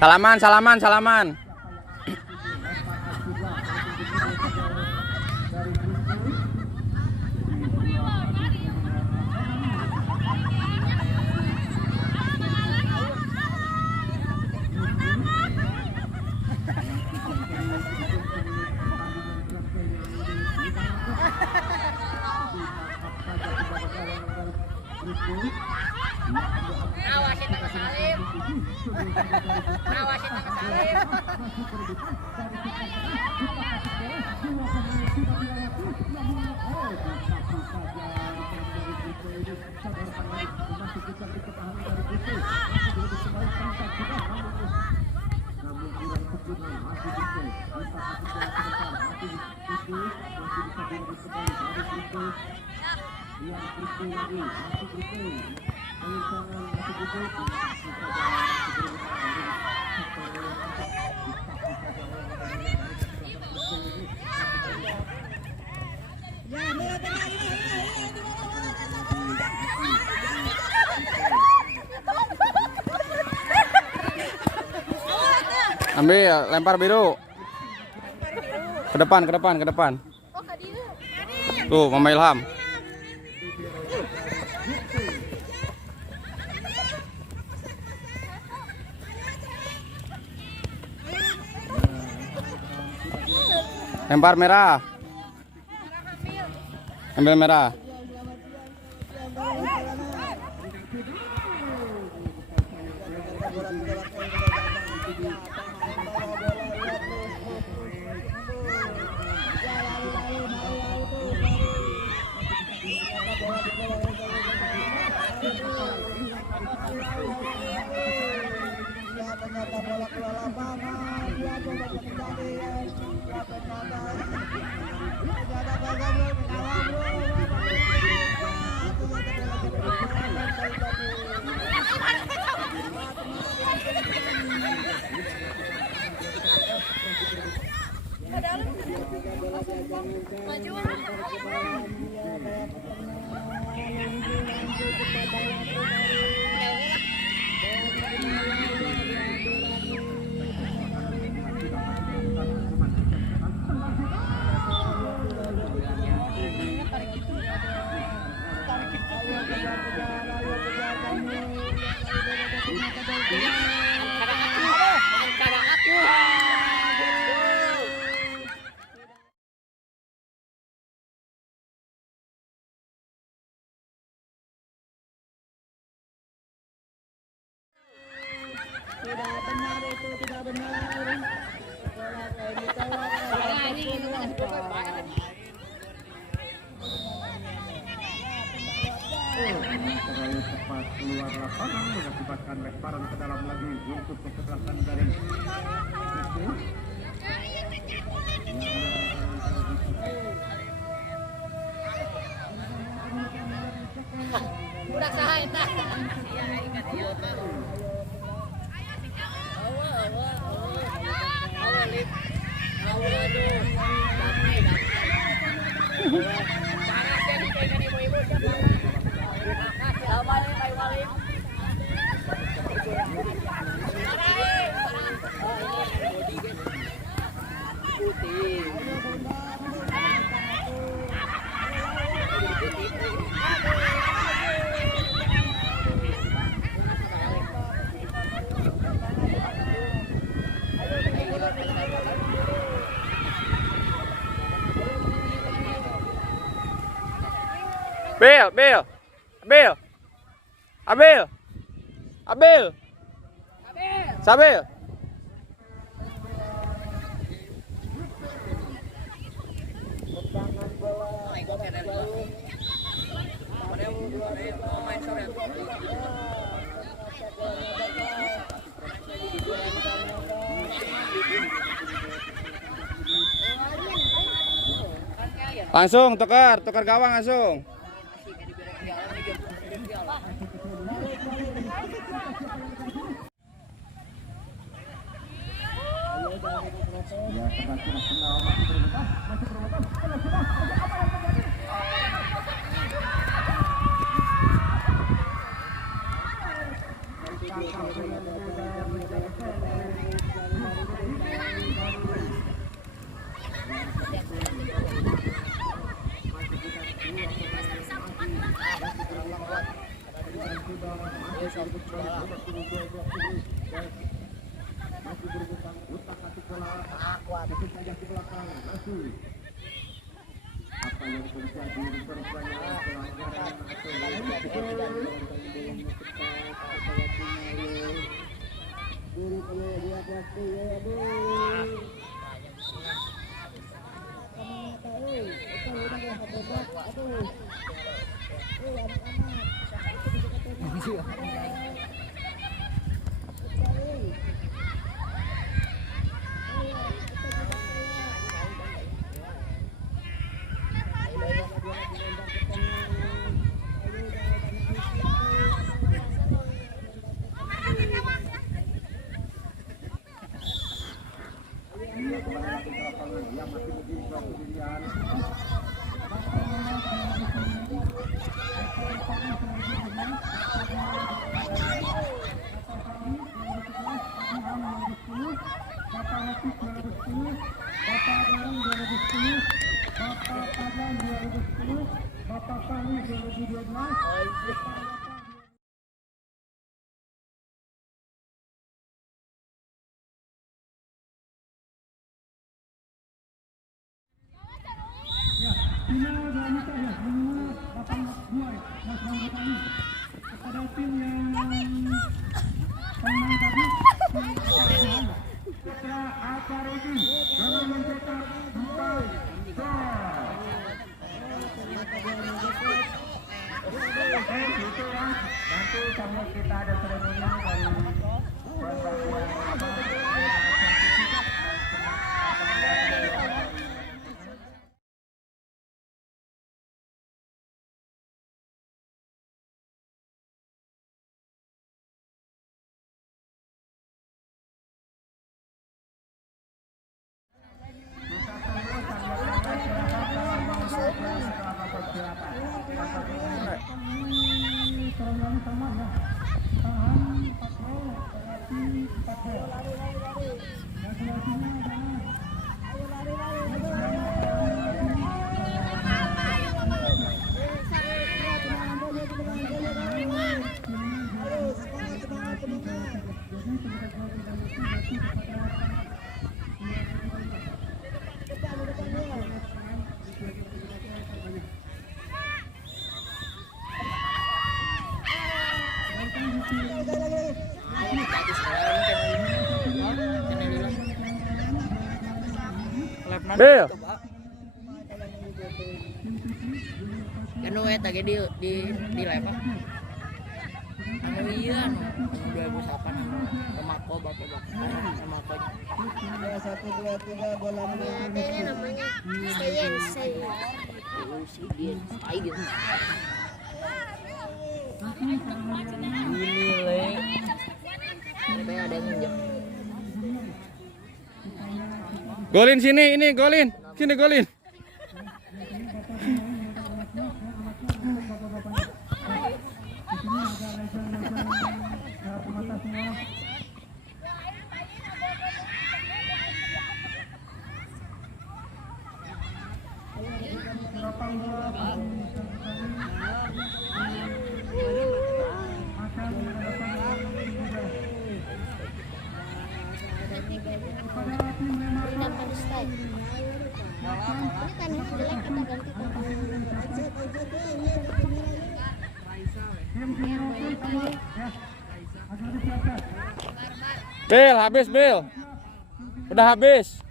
Salaman, salaman, salaman. Awasin Kang Salim. Awasin Kang Salim. Ambil, lempar biru. Ke depan, ke depan, ke depan. Tuh, Mama Ilham. Lempar merah. Ambil merah. Tidak benar itu, tidak benar. Terlalu cepat keluar lapangan mengakibatkan lemparan ke dalam lagi untuk kesebelasan dari Budak saha eta? Iya, ikan ieu mah. Bil, Bil. Abil. Abil. Abil. Sabil. Langsung tukar gawang langsung. Apa yang terjadi pertanyaan pelanggaran nanti sambil kita ada seremoni dari Bil. Anu tadi di lepak. Anu iya anu 2008 anu Remako bapak-bapak. Remako. 1 2 3 bola Ini namanya saya. Si dia, Aidin. Ini le. Ini ada yang nginjek. Golin sini, ini golin. Sini golin. Ini tanahnya jelek, kita ganti Bil, habis Bil. Udah habis.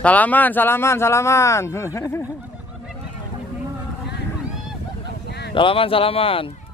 Salaman, salaman, salaman. Salaman, salaman.